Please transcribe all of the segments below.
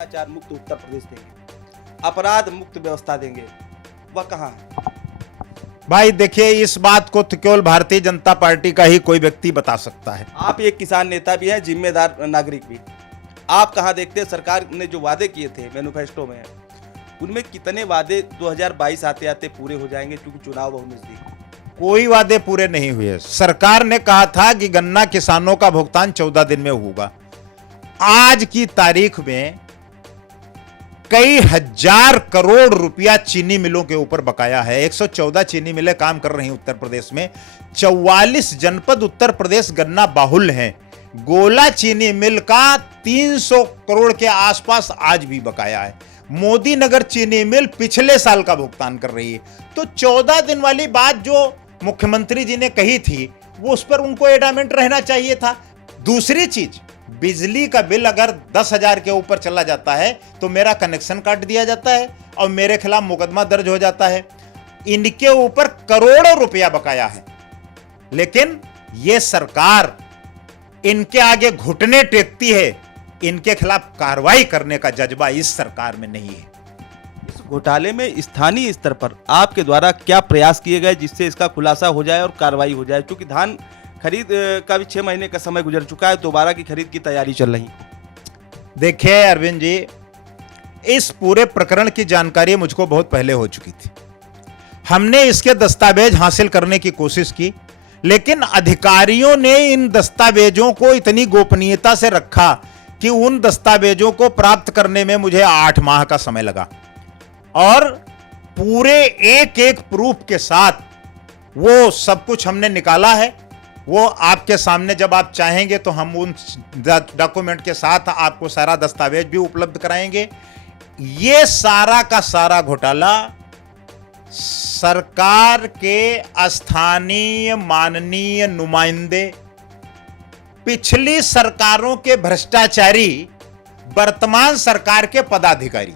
भ्रष्टाचार मुक्त उत्तर प्रदेश देंगे, अपराध मुक्त व्यवस्था देंगे, वह कहाँ है? भाई देखिए, इस बात को तो केवल भारतीय जनता पार्टी का ही कोई व्यक्ति बता सकता है। आप एक किसान नेता भी हैं, जिम्मेदार नागरिक भी। आप कहाँ देखते हैं सरकार ने जो वादे किए थे मैनिफेस्टो में, उनमें कितने वादे 2022 आते आते पूरे हो जाएंगे, क्योंकि चुनाव बहुत नजदीक है? कोई वादे पूरे नहीं हुए। सरकार ने कहा था कि गन्ना किसानों का भुगतान 14 दिन में होगा। आज की तारीख में कई हजार करोड़ रुपया चीनी मिलों के ऊपर बकाया है। 114 चीनी मिलें काम कर रही हैं उत्तर प्रदेश में। 44 जनपद उत्तर प्रदेश गन्ना बाहुल हैं। गोला चीनी मिल का 300 करोड़ के आसपास आज भी बकाया है। मोदी नगर चीनी मिल पिछले साल का भुगतान कर रही है। तो 14 दिन वाली बात जो मुख्यमंत्री जी ने कही थी, वो उस पर उनको एडामेंट रहना चाहिए था। दूसरी चीज, बिजली का बिल अगर 10,000 के ऊपर चला जाता है तो मेरा कनेक्शन काट दिया जाता है और मेरे खिलाफ मुकदमा दर्ज हो जाता है। इनके ऊपर करोड़ों रुपया बकाया है, लेकिन यह सरकार इनके आगे घुटने टेकती है। इनके खिलाफ कार्रवाई करने का जज्बा इस सरकार में नहीं है। इस घोटाले में स्थानीय स्तर पर आपके द्वारा क्या प्रयास किए गए जिससे इसका खुलासा हो जाए और कार्रवाई हो जाए? क्योंकि धान खरीद का भी 6 महीने का समय गुजर चुका है, दोबारा की खरीद की तैयारी चल रही है। देखिए अरविंद जी, इस पूरे प्रकरण की जानकारी मुझको बहुत पहले हो चुकी थी। हमने इसके दस्तावेज हासिल करने की कोशिश की, लेकिन अधिकारियों ने इन दस्तावेजों को इतनी गोपनीयता से रखा कि उन दस्तावेजों को प्राप्त करने में मुझे 8 माह का समय लगा। और पूरे एक एक प्रूफ के साथ वो सब कुछ हमने निकाला है। वो आपके सामने, जब आप चाहेंगे तो हम उन डॉक्यूमेंट के साथ आपको सारा दस्तावेज भी उपलब्ध कराएंगे। ये सारा का सारा घोटाला सरकार के स्थानीय माननीय नुमाइंदे, पिछली सरकारों के भ्रष्टाचारी, वर्तमान सरकार के पदाधिकारी,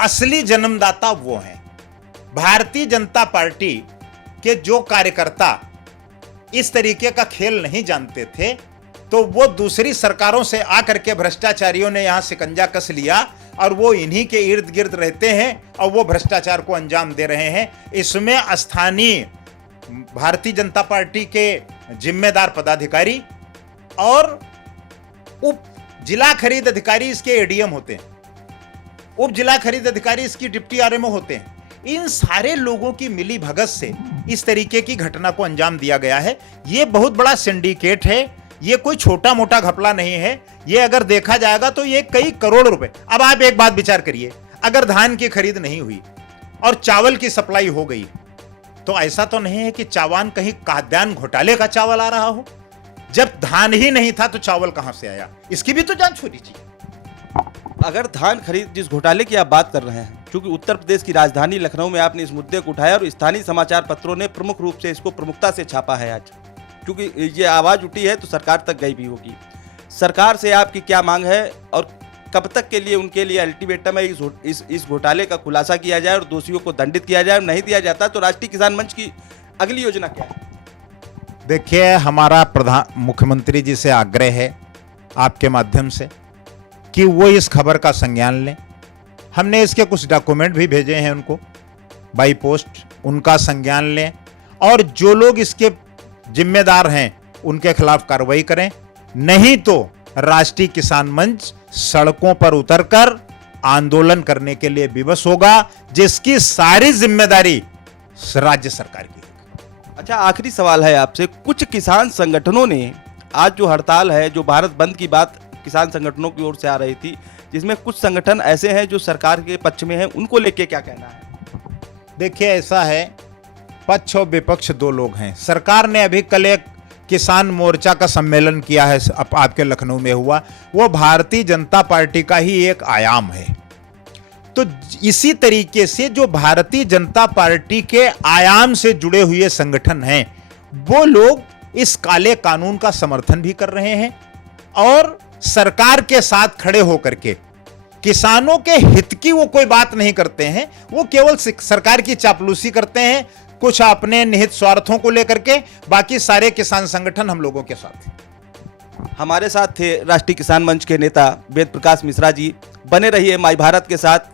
असली जन्मदाता वो हैं। भारतीय जनता पार्टी के जो कार्यकर्ता इस तरीके का खेल नहीं जानते थे, तो वो दूसरी सरकारों से आकर के भ्रष्टाचारियों ने यहां शिकंजा कस लिया और वो इन्हीं के इर्द गिर्द रहते हैं और वो भ्रष्टाचार को अंजाम दे रहे हैं। इसमें स्थानीय भारतीय जनता पार्टी के जिम्मेदार पदाधिकारी और उप जिला खरीद अधिकारी इसके एडीएम होते हैं, उप जिला खरीद अधिकारी इसकी डिप्टी आरएमओ होते हैं। इन सारे लोगों की मिली भगत से इस तरीके की घटना को अंजाम दिया गया है। यह बहुत बड़ा सिंडिकेट है, यह कोई छोटा मोटा घपला नहीं है। यह अगर देखा जाएगा तो यह कई करोड़ रुपए। अब आप एक बात विचार करिए, अगर धान की खरीद नहीं हुई और चावल की सप्लाई हो गई, तो ऐसा तो नहीं है कि चावान कहीं खाद्यान्न घोटाले का चावल आ रहा हो। जब धान ही नहीं था तो चावल कहां से आया, इसकी भी तो जांच होनी चाहिए। अगर धान खरीद जिस घोटाले की आप बात कर रहे हैं, क्योंकि उत्तर प्रदेश की राजधानी लखनऊ में आपने इस मुद्दे को उठाया और स्थानीय समाचार पत्रों ने प्रमुख रूप से इसको प्रमुखता से छापा है आज, क्योंकि ये आवाज उठी है तो सरकार तक गई भी होगी। सरकार से आपकी क्या मांग है और कब तक के लिए उनके लिए अल्टीमेटम है इस घोटाले का खुलासा किया जाए और दोषियों को दंडित किया जाए? नहीं दिया जाता तो राष्ट्रीय किसान मंच की अगली योजना क्या है? देखिए, हमारा मुख्यमंत्री जी से आग्रह है आपके माध्यम से कि वो इस खबर का संज्ञान लें। हमने इसके कुछ डॉक्यूमेंट भी भेजे हैं उनको बाई पोस्ट, उनका संज्ञान लें और जो लोग इसके जिम्मेदार हैं उनके खिलाफ कार्रवाई करें। नहीं तो राष्ट्रीय किसान मंच सड़कों पर उतरकर आंदोलन करने के लिए विवश होगा, जिसकी सारी जिम्मेदारी राज्य सरकार की होगी। अच्छा, आखिरी सवाल है आपसे। कुछ किसान संगठनों ने आज जो हड़ताल है, जो भारत बंद की बात किसान संगठनों की ओर से आ रही थी, जिसमें कुछ संगठन ऐसे हैं जो सरकार के पक्ष में हैं, उनको लेके क्या कहना है? देखिए, ऐसा है, पक्ष और विपक्ष दो लोग हैं। सरकार ने अभी कल एक किसान मोर्चा का सम्मेलन किया है, आपके लखनऊ में हुआ। वो भारतीय जनता पार्टी का ही एक आयाम है। तो इसी तरीके से जो भारतीय जनता पार्टी के आयाम से जुड़े हुए संगठन हैं, वो लोग इस काले कानून का समर्थन भी कर रहे हैं और सरकार के साथ खड़े होकर के किसानों के हित की वो कोई बात नहीं करते हैं। वो केवल सरकार की चापलूसी करते हैं, कुछ अपने निहित स्वार्थों को लेकर के। बाकी सारे किसान संगठन हम लोगों के साथ हैं। हमारे साथ थे राष्ट्रीय किसान मंच के नेता वेद प्रकाश मिश्रा जी। बने रहिए माई भारत के साथ।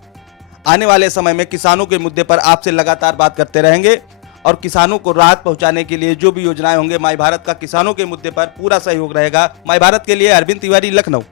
आने वाले समय में किसानों के मुद्दे पर आपसे लगातार बात करते रहेंगे और किसानों को राहत पहुंचाने के लिए जो भी योजनाएं होंगे, माई भारत का किसानों के मुद्दे पर पूरा सहयोग रहेगा। माई भारत के लिए अरविंद तिवारी, लखनऊ।